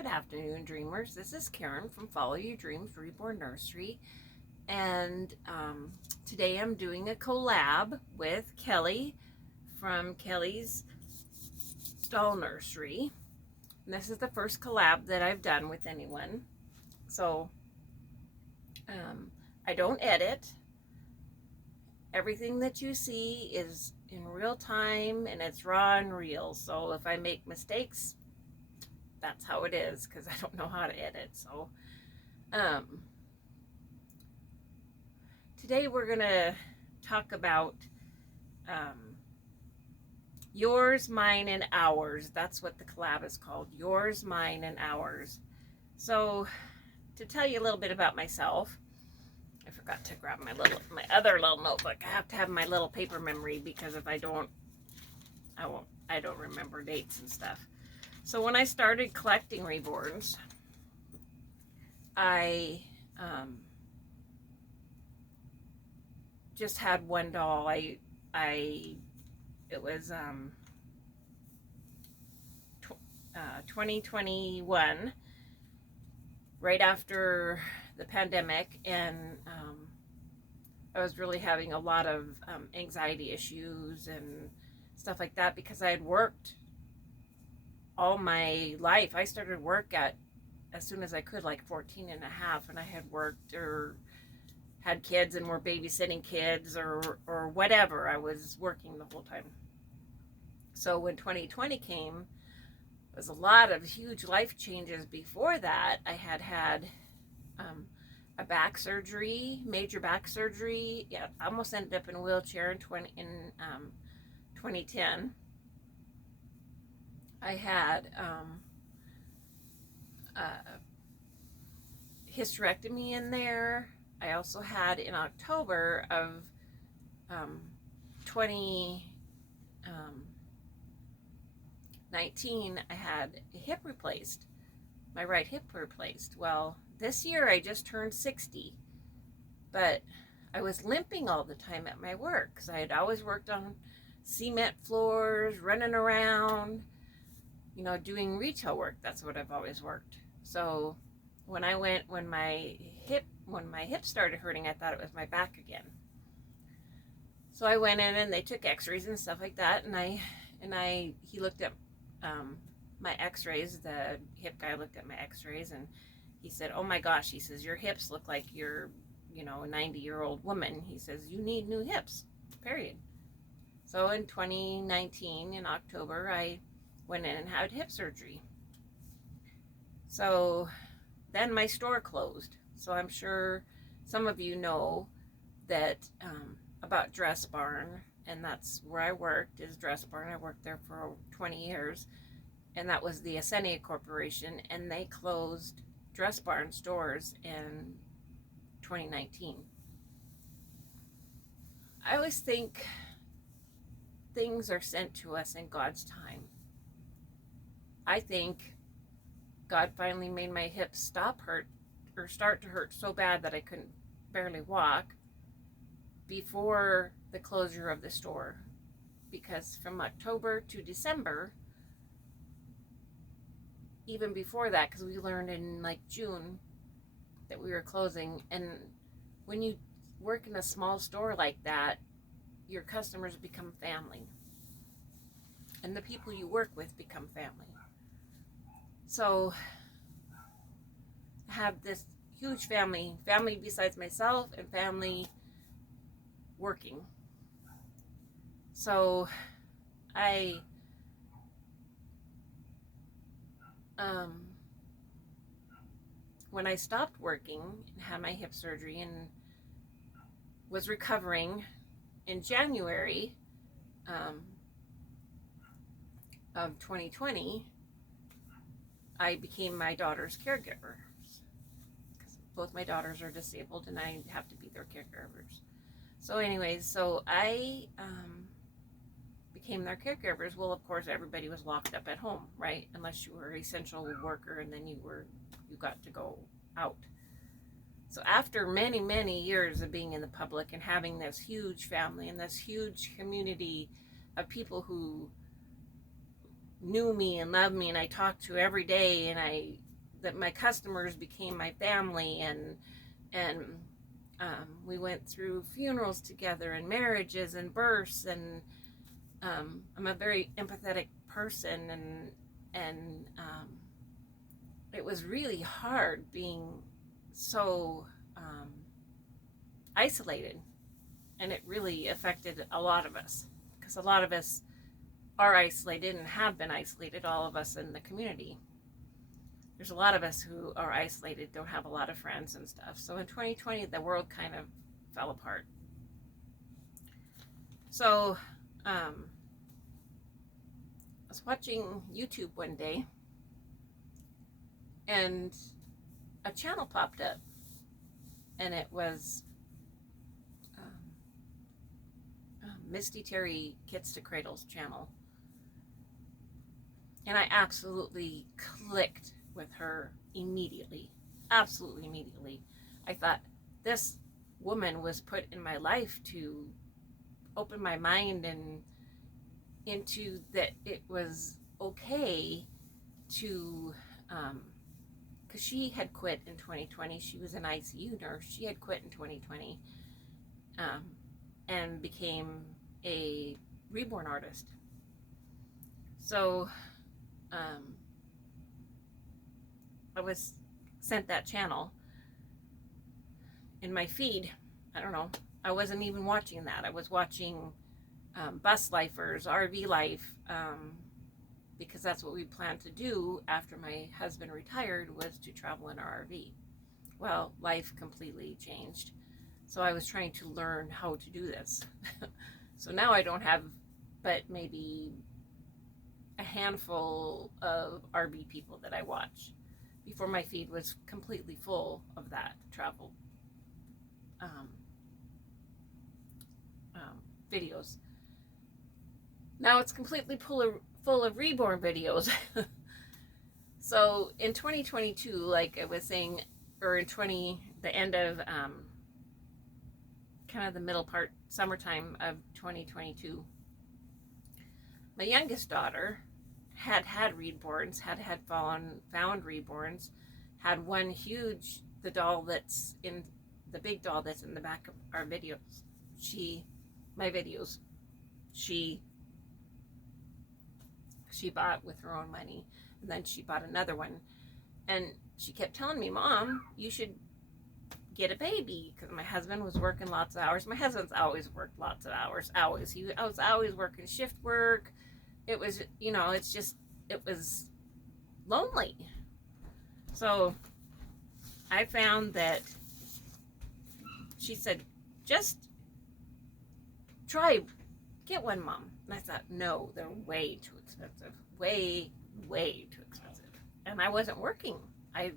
Good afternoon, dreamers. This is Karen from Follow Your Dreams Reborn Nursery, and today I'm doing a collab with Kelly from Kelly's Doll Nursery. And this is the first collab that I've done with anyone. So I don't edit. Everything that you see is in real time and it's raw and real. So if I make mistakes, that's how it is, because I don't know how to edit. So today we're gonna talk about yours, mine, and ours. That's what the collab is called, yours, mine, and ours. So to tell you a little bit about myself, I forgot to grab my other little notebook. I have to have my little paper memory, because if I don't remember dates and stuff. So when I started collecting reborns, I just had one doll. It was 2021, right after the pandemic, and I was really having a lot of anxiety issues and stuff like that, because I had worked all my life. I started work as soon as I could, like 14 and a half, and I had worked or had kids and were babysitting kids or whatever. I was working the whole time. So when 2020 came, there was a lot of huge life changes. Before that, I had a back surgery, major back surgery. Yeah, I almost ended up in a wheelchair in 2010. I had hysterectomy in there. I also had, in October of 2019, I had a hip replaced, my right hip replaced. Well, this year I just turned 60, but I was limping all the time at my work, because I had always worked on cement floors, running around, doing retail work. That's what I've always worked. So when my hip started hurting, I thought it was my back again. So I went in and they took x-rays and stuff like that, and he looked at my x-rays. The hip guy looked at my x-rays, and he said, "Oh my gosh," he says, "your hips look like you're, a 90-year-old woman." He says, "You need new hips, period." So in 2019, in October, I went in and had hip surgery. So then my store closed. So I'm sure some of you know that about Dress Barn, and that's where I worked, is Dress Barn. I worked there for 20 years, and that was the Ascenia Corporation, and they closed Dress Barn stores in 2019. I always think things are sent to us in God's time. I think God finally made my hips start to hurt so bad that I couldn't barely walk before the closure of the store, because from October to December, even before that, because we learned in like June that we were closing, and when you work in a small store like that, your customers become family, and the people you work with become family. So I have this huge family besides myself, and family working. So when I stopped working and had my hip surgery and was recovering in January of 2020, I became my daughter's caregiver, because both my daughters are disabled and I have to be their caregivers. So anyways, I became their caregivers. Well, of course, everybody was locked up at home, right? Unless you were an essential worker, and then you got to go out. So after many, many years of being in the public and having this huge family and this huge community of people who knew me and loved me and I talked to every day, and I that my customers became my family, and we went through funerals together and marriages and births, and I'm a very empathetic person, and it was really hard being so isolated, and it really affected a lot of us, because a lot of us are isolated and have been isolated, all of us in the community. There's a lot of us who are isolated, don't have a lot of friends and stuff. So in 2020, the world kind of fell apart. So I was watching YouTube one day, and a channel popped up, and it was Misty Terry Kits to Cradles channel. And I absolutely clicked with her immediately. Absolutely immediately. I thought, this woman was put in my life to open my mind and into that it was okay to, because she had quit in 2020. She was an ICU nurse. She had quit in 2020 and became a reborn artist. So I was sent that channel in my feed. I don't know. I wasn't even watching that. I was watching Bus Lifers, RV Life, because that's what we planned to do after my husband retired, was to travel in our RV. Well, life completely changed. So I was trying to learn how to do this. So now I don't have but maybe a handful of RV people that I watch. Before, my feed was completely full of that travel videos. Now it's completely full of reborn videos. So in 2022, like I was saying, or in the end of kind of the middle part, summertime of 2022, my youngest daughter had reborns, had found reborns, had one huge, the doll that's in, the big doll that's in the back of our videos. My videos, she bought with her own money, and then she bought another one, and she kept telling me, Mom, you should get a baby, because my husband was working lots of hours. My husband's always worked lots of hours, always. I was always working shift work. It was, it was lonely. So I found that she said, just get one, Mom. And I thought, no, they're way too expensive. Way, way too expensive. And I wasn't working. I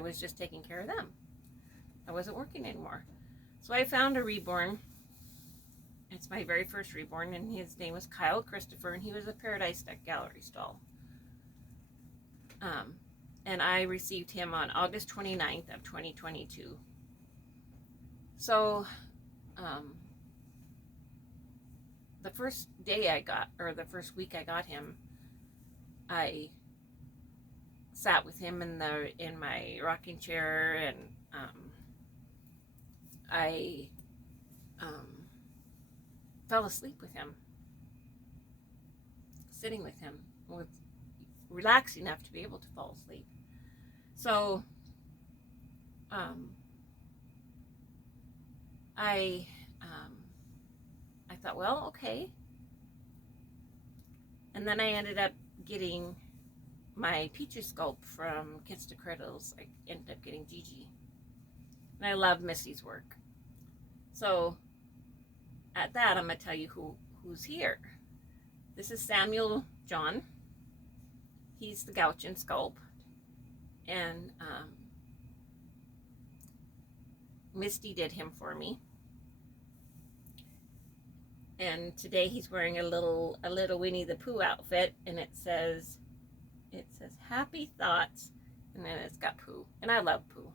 was just taking care of them. I wasn't working anymore. So I found a reborn. It's my very first reborn, and his name was Kyle Christopher, and he was a Paradise Deck Gallery stall. And I received him on August 29th of 2022. So the first day the first week I got him, I sat with him in my rocking chair, and I fell asleep with him, sitting with him, relaxed enough to be able to fall asleep. So I thought, well, okay. And then I ended up getting my Peaches sculpt from Kits to Cradles. I ended up getting Gigi. And I love Misty's work. So at that, I'm going to tell you who's here. This is Samuel John. He's the Gouchin sculpt. And Misty did him for me. And today he's wearing a little Winnie the Pooh outfit, and it says happy thoughts, and then it's got Pooh, and I love Pooh.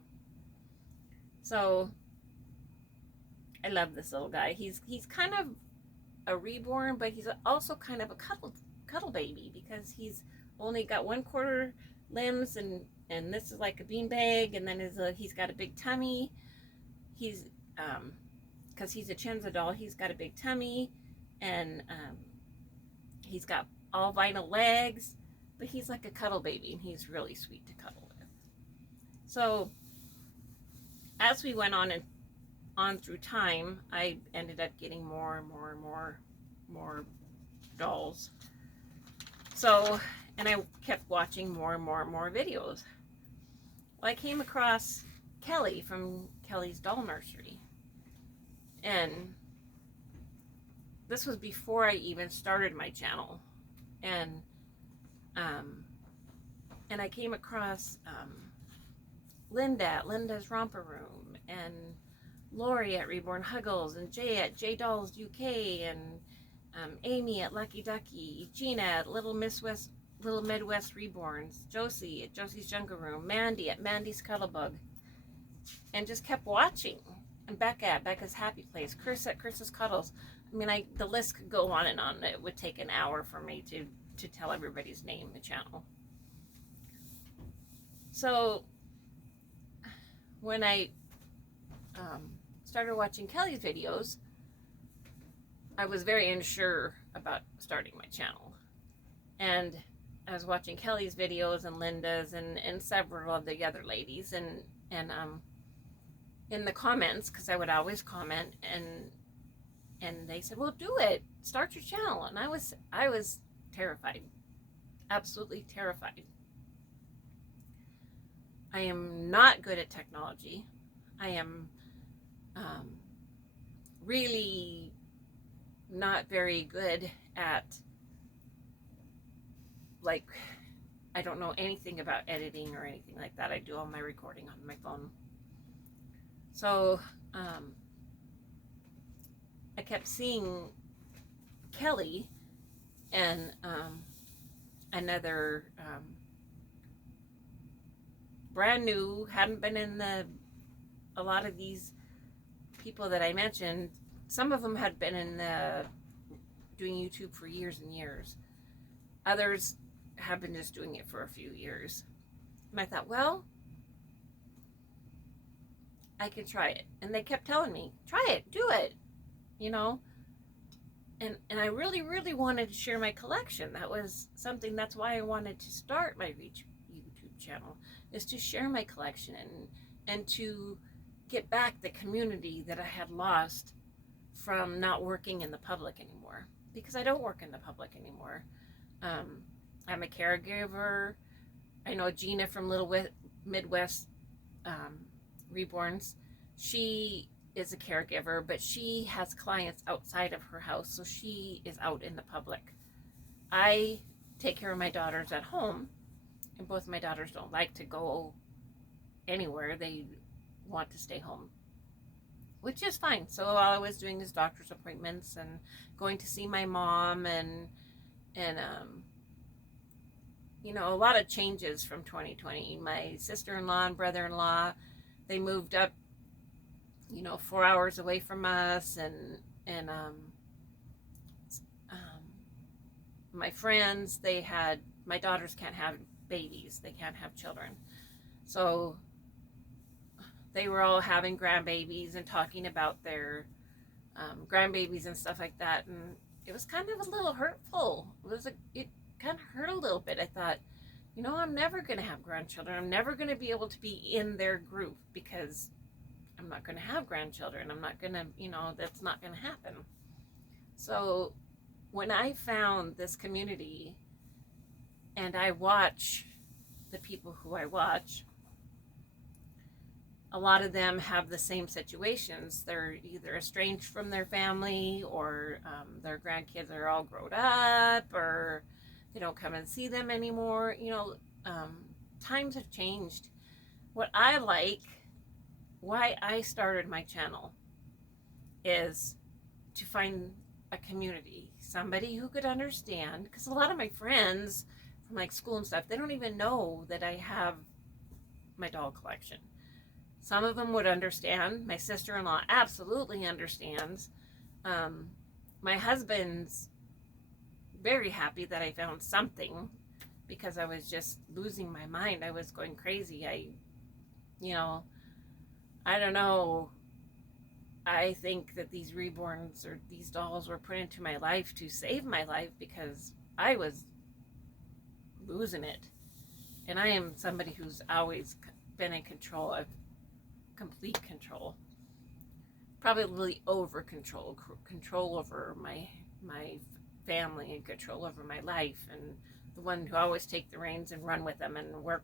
So I love this little guy. He's kind of a reborn, but he's also kind of a cuddle baby, because he's only got 1/4 limbs, and and this is like a beanbag, and then he's got a big tummy. He's because he's a Chenza doll, he's got a big tummy, and he's got all vinyl legs, but he's like a cuddle baby, and he's really sweet to cuddle with. So as we went on through time, I ended up getting more and more dolls. So, and I kept watching more and more videos. Well, I came across Kelly from Kelly's Doll Nursery, and this was before I even started my channel, and I came across Linda at Linda's Romper Room, and Lori at Reborn Huggles, and Jay at J Dolls UK, and Amy at Lucky Ducky, Gina at Little Midwest Reborns, Josie at Josie's Jungle Room, Mandy at Mandy's Cuddlebug, and just kept watching. And Becca at Becca's Happy Place, Chris at Chris's Cuddles. I mean, the list could go on and on. It would take an hour for me to tell everybody's name, the channel. So when I started watching Kelly's videos, I was very unsure about starting my channel. And I was watching Kelly's videos and Linda's and several of the other ladies, and in the comments, because I would always comment, and they said, well, do it, start your channel. And I was terrified, absolutely terrified. I am not good at technology. I am really not very good at, like, I don't know anything about editing or anything like that. I do all my recording on my phone. So I kept seeing Kelly and another brand new, hadn't been in a lot of these people that I mentioned. Some of them had been in doing YouTube for years and years. Others have been just doing it for a few years. And I thought, well, I can try it. And they kept telling me, try it, do it, you know. And I really, really wanted to share my collection. That was something, that's why I wanted to start my YouTube channel, is to share my collection and to get back the community that I had lost from not working in the public anymore. Because I don't work in the public anymore. I'm a caregiver. I know Gina from Little Midwest Reborns. She is a caregiver, but she has clients outside of her house, so she is out in the public. I take care of my daughters at home, and both my daughters don't like to go anywhere. They want to stay home, which is fine. So all I was doing is doctor's appointments and going to see my mom, and you know, a lot of changes from 2020. My sister-in-law and brother-in-law, they moved up, you know, 4 hours away from us, and my friends, my daughters can't have babies, they can't have children, so they were all having grandbabies and talking about their grandbabies and stuff like that, and it was kind of a little hurtful. It kind of hurt a little bit. I thought, you know, I'm never going to have grandchildren. I'm never going to be able to be in their group because I'm not going to have grandchildren. I'm not going to, you know, that's not going to happen. So when I found this community, and I watch the people who I watch, a lot of them have the same situations. They're either estranged from their family, or their grandkids are all grown up, or they don't come and see them anymore. You know, times have changed. What I like, why I started my channel, is to find a community, somebody who could understand, because a lot of my friends from like school and stuff, they don't even know that I have my doll collection. Some of them would understand. My sister-in-law absolutely understands. My husband's very happy that I found something because I was just losing my mind. I was going crazy. You know, I don't know. I think that these reborns or these dolls were put into my life to save my life because I was losing it. And I am somebody who's always been in control of complete control. Probably over control over my family and control over my life, and the one who always take the reins and run with them and work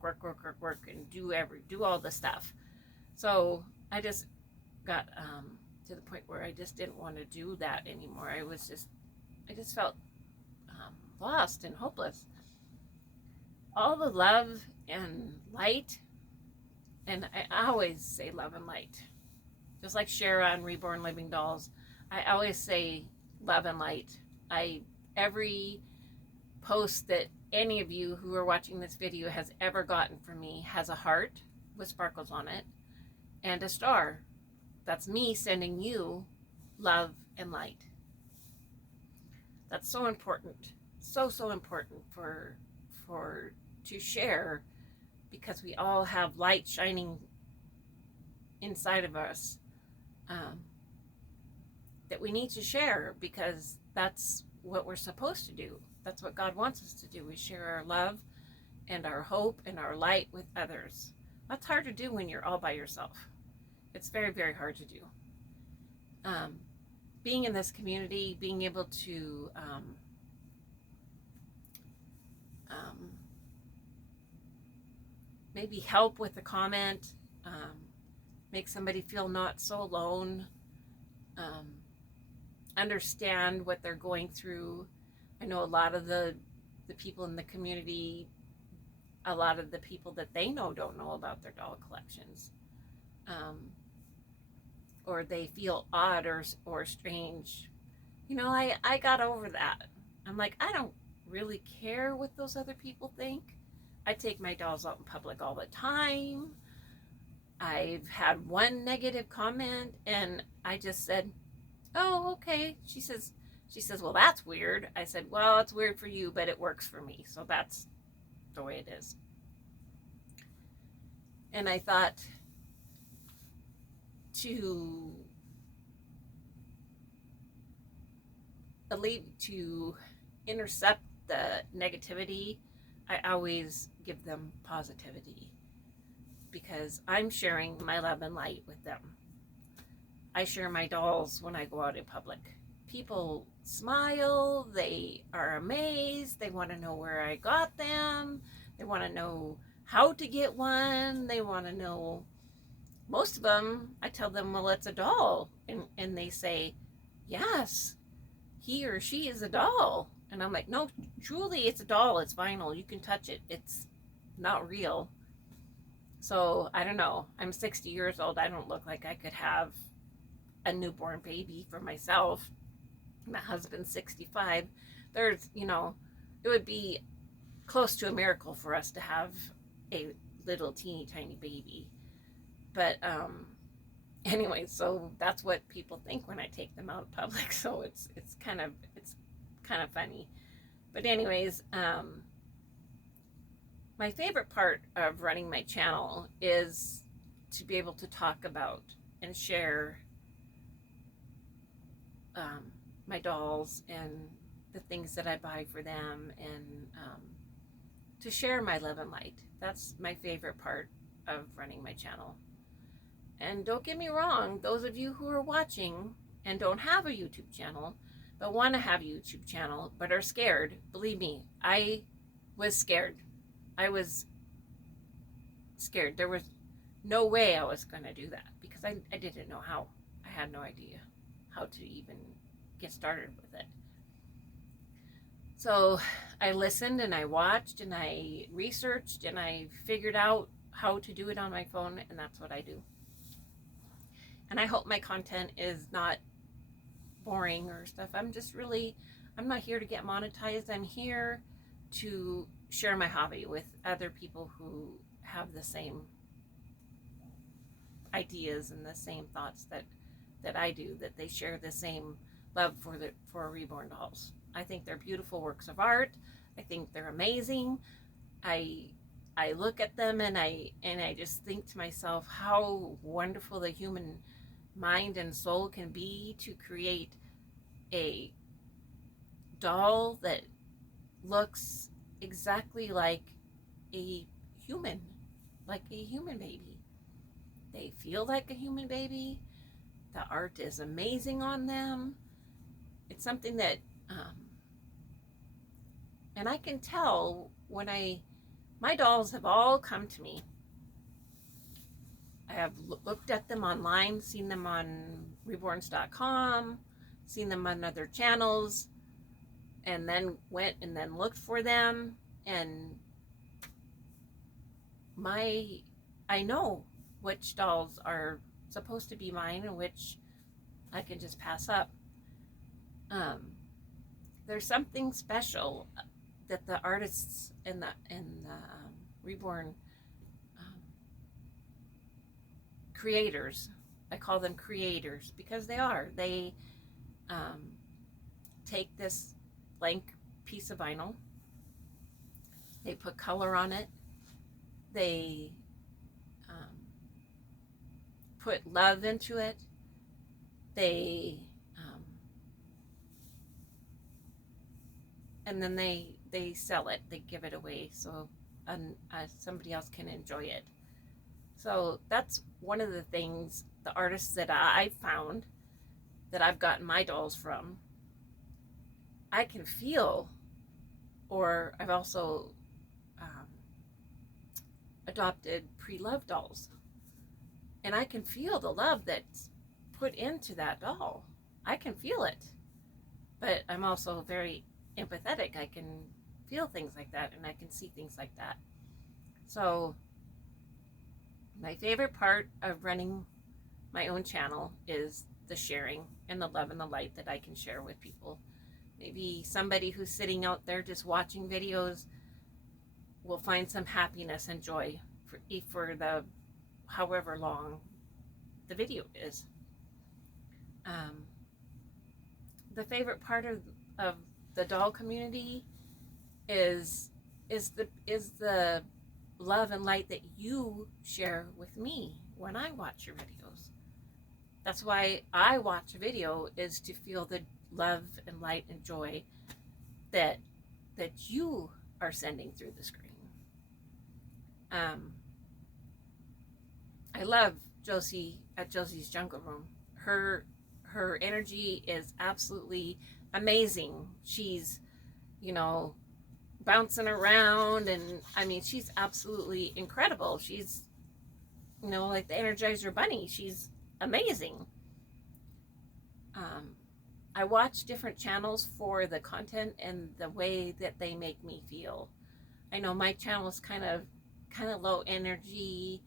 and do all the stuff. So I just got to the point where I just didn't want to do that anymore. I just felt lost and hopeless. All the love and light, and I always say love and light, just like Shara on Reborn Living Dolls. I always say love and light. Every post that any of you who are watching this video has ever gotten from me has a heart with sparkles on it and a star. That's me sending you love and light. That's so important. So important for to share, because we all have light shining inside of us that we need to share, because that's what we're supposed to do. That's what God wants us to do. We share our love and our hope and our light with others. That's hard to do when you're all by yourself. It's very hard to do. Being in this community, being able to maybe help with a comment, make somebody feel not so alone, understand what they're going through. I know a lot of the people in the community, a lot of the people that they know don't know about their doll collections, or they feel odd or strange. You know, I got over that. I'm like, I don't really care what those other people think. I take my dolls out in public all the time. I've had one negative comment and I just said, oh, okay. She says, well, that's weird. I said, well, it's weird for you, but it works for me. So that's the way it is. And I thought to intercept the negativity, I always give them positivity, because I'm sharing my love and light with them. I share my dolls when I go out in public. People smile, they are amazed, they want to know where I got them, they want to know how to get one, they want to know, most of them, I tell them, well, it's a doll, and they say, yes, he or she is a doll. And I'm like, no, truly, it's a doll. It's vinyl. You can touch it. It's not real. So I don't know. I'm 60 years old. I don't look like I could have a newborn baby for myself. My husband's 65. There's, it would be close to a miracle for us to have a little teeny tiny baby. But anyway, so that's what people think when I take them out in public. So it's kind of funny. But anyways, my favorite part of running my channel is to be able to talk about and share my dolls and the things that I buy for them, and to share my love and light. That's my favorite part of running my channel. And don't get me wrong, those of you who are watching and don't have a YouTube channel, but want to have a YouTube channel, but are scared, believe me, I was scared. I was scared. There was no way I was going to do that, because I didn't know how. I had no idea how to even get started with it. So I listened and I watched and I researched and I figured out how to do it on my phone, and that's what I do. And I hope my content is not boring or stuff. I'm not here to get monetized. I'm here to share my hobby with other people who have the same ideas and the same thoughts that I do, that they share the same love for reborn dolls. I think they're beautiful works of art. I think they're amazing. I look at them and I just think to myself how wonderful the human mind and soul can be to create a doll that looks exactly a human, like a human baby. They feel like a human baby. The art is amazing on them. It's something that, and I can tell when my dolls have all come to me. I have looked at them online, seen them on reborns.com, seen them on other channels, and then went and then looked for them. And I know which dolls are supposed to be mine and which I can just pass up. There's something special that the artists in the Reborn creators, I call them creators because they are. They take this blank piece of vinyl, they put color on it, they put love into it, they and then they sell it, they give it away so somebody else can enjoy it. So that's one of the things, the artists that I found that I've gotten my dolls from, I can feel, or I've also adopted pre-loved dolls, and I can feel the love that's put into that doll. I can feel it, but I'm also very empathetic. I can feel things like that, and I can see things like that. So my favorite part of running my own channel is the sharing and the love and the light that I can share with people. Maybe somebody who's sitting out there just watching videos will find some happiness and joy for the however long the video is. The favorite part of the doll community is the love and light that you share with me when I watch your videos. That's why I watch a video, is to feel the love and light and joy that you are sending through the screen. I love Josie at Josie's Jungle Room. Her energy is absolutely amazing. She's, bouncing around, and I mean, she's absolutely incredible. She's, like the Energizer Bunny. She's amazing. I watch different channels for the content and the way that they make me feel. I know my channel is kind of low energy.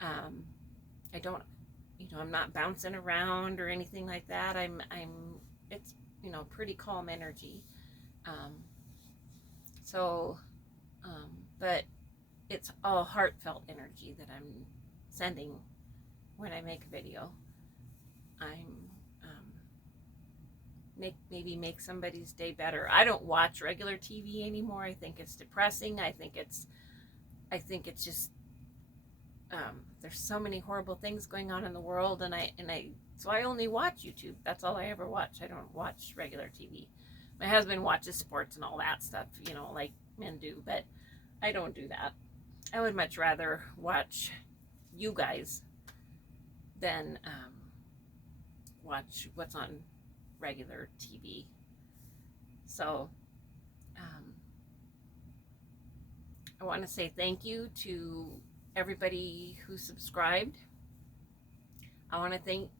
I don't, I'm not bouncing around or anything like that. It's, pretty calm energy. But it's all heartfelt energy that I'm sending when I make a video. I'm maybe make somebody's day better. I don't watch regular TV anymore. I think it's depressing. I think it's just there's so many horrible things going on in the world, and so I only watch YouTube. That's all I ever watch. I don't watch regular TV. My husband watches sports and all that stuff, like men do, but I don't do that. I would much rather watch you guys than watch what's on regular TV. So I want to say thank you to everybody who subscribed. I want to thank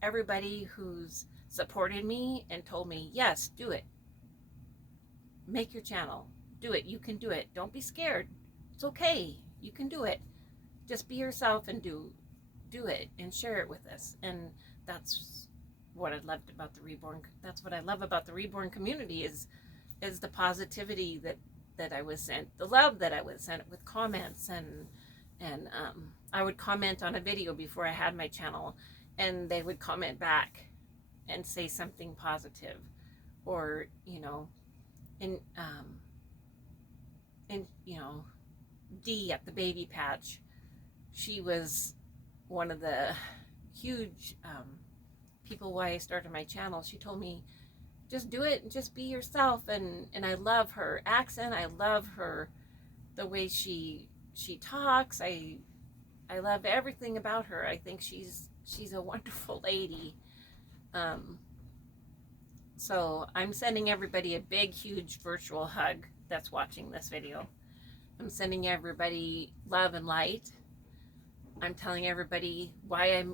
everybody who's supported me and told me, yes, do it. Make your channel. Do it. You can do it. Don't be scared. It's okay. You can do it. Just be yourself and do it and share it with us. And that's what I loved about the Reborn. That's what I love about the Reborn community is the positivity that I was sent, the love that I was sent with comments, and I would comment on a video before I had my channel, and they would comment back and say something positive, or and you know, Dee at the baby patch, she was one of the huge people why I started my channel. She told me, just do it and just be yourself. And I love her accent. I love her, the way she talks. I love everything about her. I think she's a wonderful lady. So I'm sending everybody a big, huge virtual hug that's watching this video. I'm sending everybody love and light. I'm telling everybody why I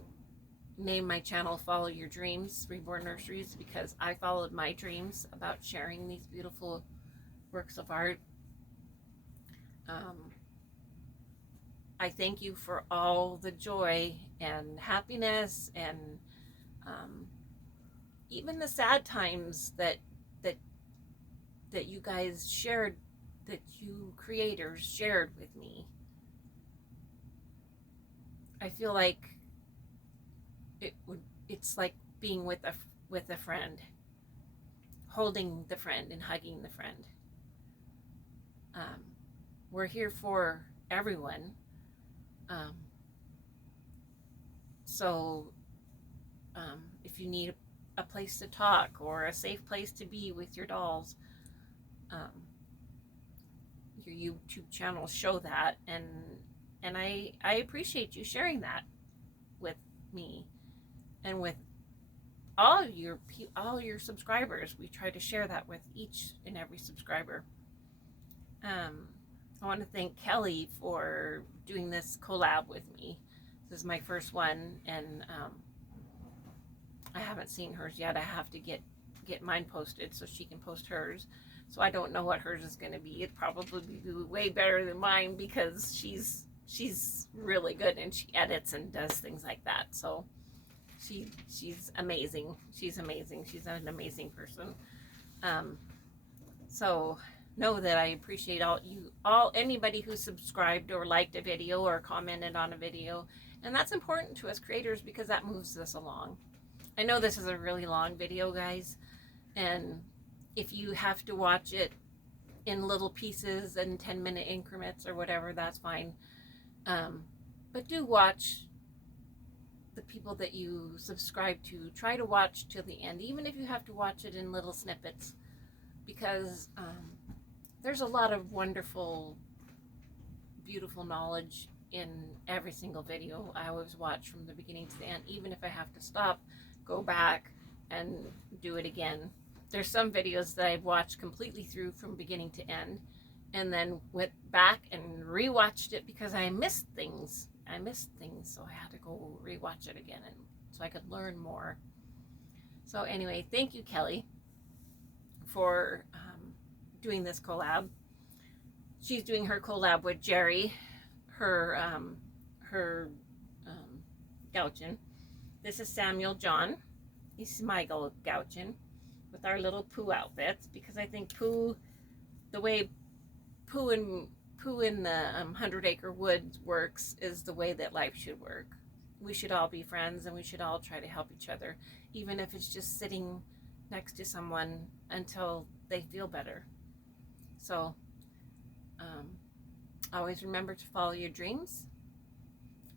named my channel Follow Your Dreams, Reborn Nurseries, because I followed my dreams about sharing these beautiful works of art. I thank you for all the joy and happiness and even the sad times that you guys shared, that you creators shared with me. I feel like it's like being with a friend, holding the friend and hugging the friend. We're here for everyone. So if you need a place to talk or a safe place to be with your dolls, your YouTube channels show that, and I appreciate you sharing that with me and with all your subscribers. We try to share that with each and every subscriber. I want to thank Kelly for doing this collab with me. This is my first one, and I haven't seen hers yet. I have to get mine posted so she can post hers. So I don't know what hers is going to be. It'd probably be way better than mine because she's really good and she edits and does things like that. So she's amazing. She's amazing. She's an amazing person. So know that I appreciate anybody who subscribed or liked a video or commented on a video, and that's important to us creators because that moves us along. I know this is a really long video, guys, and if you have to watch it in little pieces and 10-minute increments or whatever, that's fine. But do watch the people that you subscribe to. Try to watch till the end, even if you have to watch it in little snippets, because there's a lot of wonderful, beautiful knowledge in every single video. I always watch from the beginning to the end, even if I have to stop, go back, and do it again. There's some videos that I've watched completely through from beginning to end, and then went back and rewatched it because I missed things. So I had to go rewatch it again, and so I could learn more. So anyway, thank you, Kelly, for doing this collab. She's doing her collab with Jerry, her Gouchin. This is Samuel John. He's my Gouchin with our little Pooh outfits, because I think Pooh, the way Pooh in the 100 Acre Woods works, is the way that life should work. We should all be friends, and we should all try to help each other, even if it's just sitting next to someone until they feel better. So always remember to follow your dreams,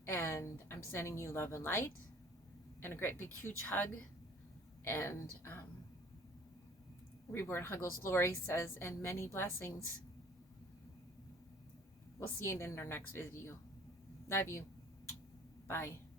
and I'm sending you love and light and a great big huge hug, and Reborn Huggles Glory says, and many blessings. We'll see you in our next video. Love you. Bye.